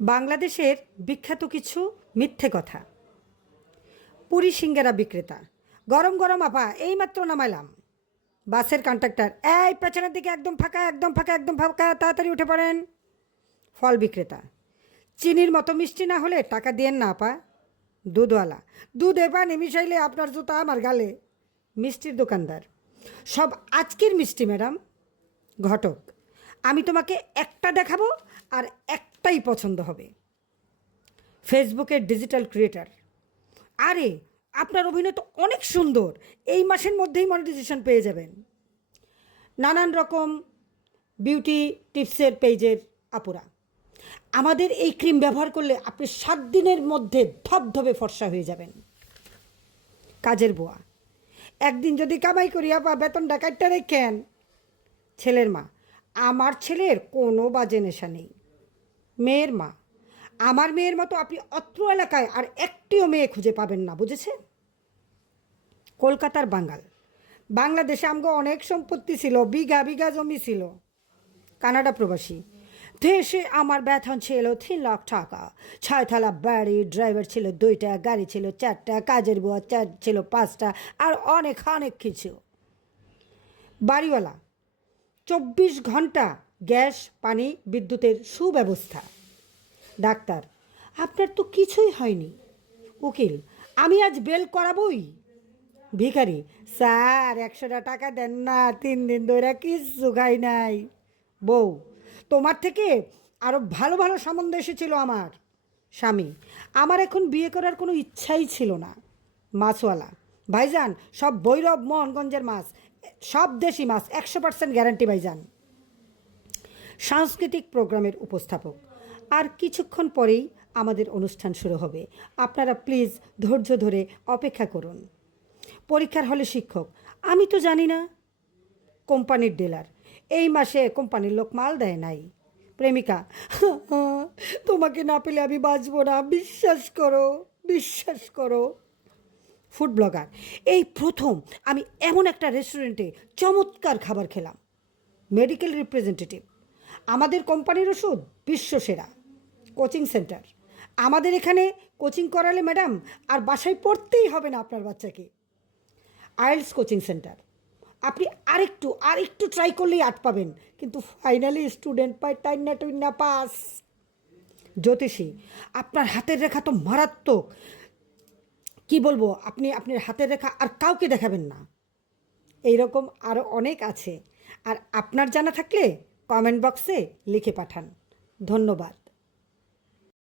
বাংলাদেশের বিখ্যাত কিছু মিথ্যে কথা। পুরী সিঙ্গারা বিক্রেতা। গরম গরম আপা, এইমাত্র নামাইলাম। বাসের কন্ট্রাক্টর এই, পেছনের দিকে একদম ফাঁকা একদম ফাঁকা একদম ফাঁকা, তাড়াতাড়ি উঠে পড়েন। ফল বিক্রেতা, চিনির মতো মিষ্টি না হলে টাকা দিয়েন না আপা। দুধওয়ালা, দুধ এবার নিমিশাইলে আপনার জুতা আমার গালে। মিষ্টির দোকানদার, সব আজকের মিষ্টি, ম্যাডাম। ঘটক আমি তোমাকে একটা দেখাবো আর একটাই পছন্দ হবে। ফেসবুকের ডিজিটাল ক্রিয়েটার। আরে, আপনার অভিনয় তো অনেক সুন্দর। এই মাসের মধ্যেই মনিটাইজেশন পেয়ে যাবেন। নানান রকম বিউটি টিপসের পেজের আপুরা। আমাদের এই ক্রিম ব্যবহার করলে আপনি সাত দিনের মধ্যে ধবধবে ফর্সা হয়ে যাবেন। কাজের বোয়া। একদিন যদি কামাই করি, আপা বেতন ডাকাইটা রেখেন। ছেলের মা আমার ছেলের কোনো বাজে নেশা নেই। মেয়ের মা। আমার মেয়ের মতো আপনি অত্র এলাকায় আর একটিও মেয়ে খুঁজে পাবেন না, বুঝেছেন? কলকাতার বাঙাল। বাংলাদেশে আমগো অনেক সম্পত্তি ছিল, বিঘা বিঘা জমি ছিল। কানাডা প্রবাসী। দেশে আমার বেতন ছিল তিন লাখ টাকা। ছয়তলা বাড়ি ড্রাইভার ছিল দুইটা, গাড়ি ছিল চারটা, কাজের বুয়া চার ছিল পাঁচটা, আর অনেক অনেক কিছু। বাড়িওয়ালা। চব্বিশ ঘণ্টা গ্যাস, পানি, বিদ্যুতের সুব্যবস্থা। ডাক্তার, আপনার তো কিছুই হয়নি। উকিল, আমি আজ বেল করাবই। ভিখারি, স্যার, একশোটা টাকা দেন না, তিন দিন ধরে কিচ্ছু খাই নাই। বউ, তোমার থেকে আরও ভালো ভালো সম্বন্ধ এসেছিল আমার। স্বামী, আমার এখন বিয়ে করার কোনো ইচ্ছাই ছিল না। মাছওয়ালা, ভাইজান, সব ভৈরব, মোহনগঞ্জের মাছ সব দেশি মাছ, একশো পার্সেন্ট গ্যারান্টি ভাইজান। সাংস্কৃতিক প্রোগ্রামের উপস্থাপক। আর কিছুক্ষণ পরেই আমাদের অনুষ্ঠান শুরু হবে। আপনারা প্লিজ ধৈর্য ধরে অপেক্ষা করুন। পরীক্ষার হলে শিক্ষক, আমি তো জানি না। কোম্পানির ডিলার এই মাসে কোম্পানির লোক মাল দেয় নাই। প্রেমিকা, তোমাকে না পেলে আমি বাঁচবো না, বিশ্বাস করো বিশ্বাস করো। Food blogger. এই প্রথম আমি এমন একটা রেস্টুরেন্টে চমৎকার খাবার খেলাম। মেডিকেল রিপ্রেজেন্টেটিভ আমাদের কোম্পানির ওষুধ বিশ্বসেরা। কোচিং সেন্টার আমাদের এখানে কোচিং করালে ম্যাডাম আর বাসায় পড়তেই হবে না আপনার বাচ্চাকে। আইএলস কোচিং সেন্টার আপনি আরেকটু আরেকটু ট্রাই করলেই আট পাবেন। কিন্তু ফাইনালি স্টুডেন্ট পায় টুইন না পাস জ্যোতিষী, আপনার হাতের রেখা তো মারাত্মক। কি বলব? আপনি, আপনার হাতের রেখা আর কাউকে দেখাবেন না। এইরকম আরও অনেক আছে। আর আপনার জানা থাকলে কমেন্ট বক্সে লিখে পাঠান। ধন্যবাদ।